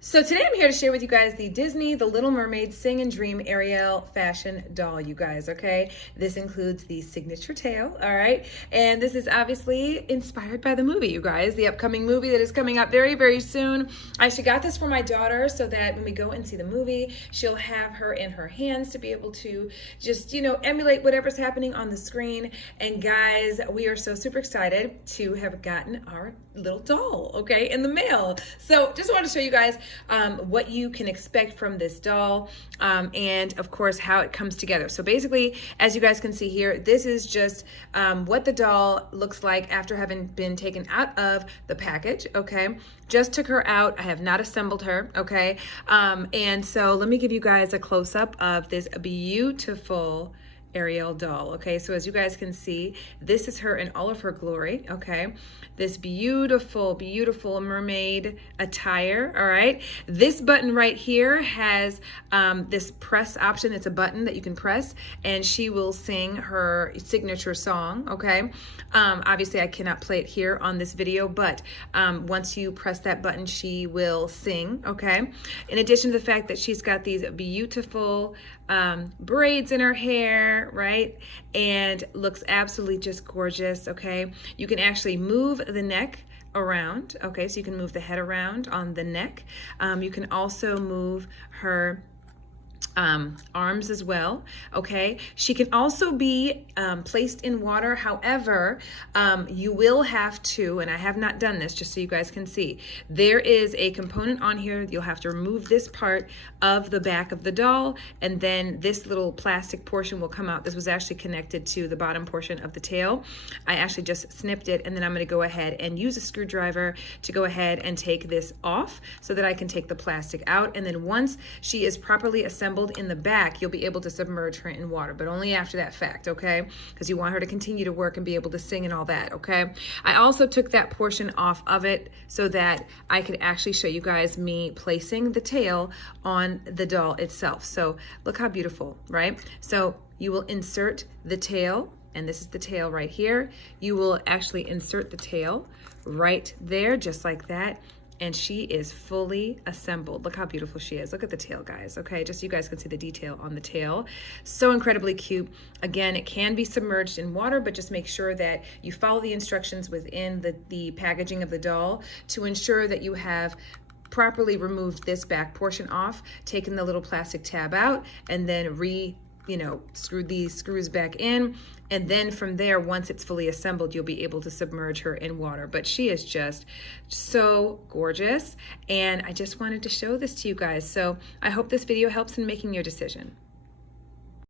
So today I'm here to share with you guys the Disney The Little Mermaid Sing and Dream Ariel fashion doll, you guys, okay? This includes the signature tail, all right? And this is obviously inspired by the movie, you guys, the upcoming movie that is coming up very, very soon. I actually got this for my daughter so that when we go and see the movie, she'll have her in her hands to be able to just, emulate whatever's happening on the screen. And guys, we are so super excited to have gotten our little doll, okay, in the mail. So just want to show you guys what you can expect from this doll, and of course how it comes together. So basically, as you guys can see here, this is just what the doll looks like after having been taken out of the package, okay? Just took her out. I have not assembled her, okay? And so let me give you guys a close-up of this beautiful Ariel doll, okay? So as you guys can see, this is her in all of her glory, okay? This beautiful, beautiful mermaid attire, all right? This button right here has this press option. It's a button that you can press, and she will sing her signature song, okay? Obviously, I cannot play it here on this video, but once you press that button, she will sing, okay? In addition to the fact that she's got these beautiful braids in her hair, right? And looks absolutely just gorgeous, okay? You can actually move the neck around, okay? So you can move the head around on the neck. You can also move her arms as well, okay? She can also be placed in water. However, you will have to, and I have not done this just so you guys can see, there is a component on here. You'll have to remove this part of the back of the doll, and then this little plastic portion will come out. This was actually connected to the bottom portion of the tail. I actually just snipped it, and then I'm going to go ahead and use a screwdriver to go ahead and take this off so that I can take the plastic out. And then once she is properly assembled in the back, you'll be able to submerge her in water, but only after that fact, okay? Because you want her to continue to work and be able to sing and all that, okay? I also took that portion off of it so that I could actually show you guys me placing the tail on the doll itself. So look how beautiful, right? So you will insert the tail, and this is the tail right here. You will actually insert the tail right there, just like that. And she is fully assembled. Look how beautiful she is. Look at the tail, guys, okay? Just so you guys can see the detail on the tail. So incredibly cute. Again, it can be submerged in water, but just make sure that you follow the instructions within the packaging of the doll to ensure that you have properly removed this back portion off, taken the little plastic tab out, and then screw these screws back in. And then from there, once it's fully assembled, you'll be able to submerge her in water. But she is just so gorgeous. And I just wanted to show this to you guys. So I hope this video helps in making your decision.